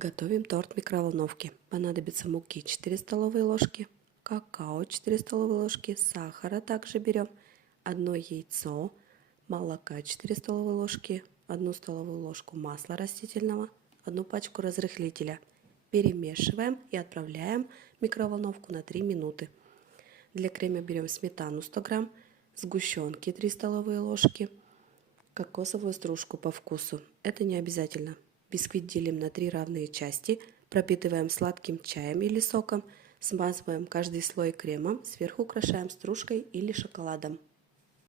Готовим торт в микроволновке. Понадобится муки 4 столовые ложки, какао 4 столовые ложки, сахара также берем, 1 яйцо, молока 4 столовые ложки, 1 столовую ложку масла растительного, 1 пачку разрыхлителя. Перемешиваем и отправляем в микроволновку на 3 минуты. Для крема берем сметану 100 грамм, сгущенки 3 столовые ложки, кокосовую стружку по вкусу. Это не обязательно. Бисквит делим на 3 равные части, пропитываем сладким чаем или соком, смазываем каждый слой кремом, сверху украшаем стружкой или шоколадом.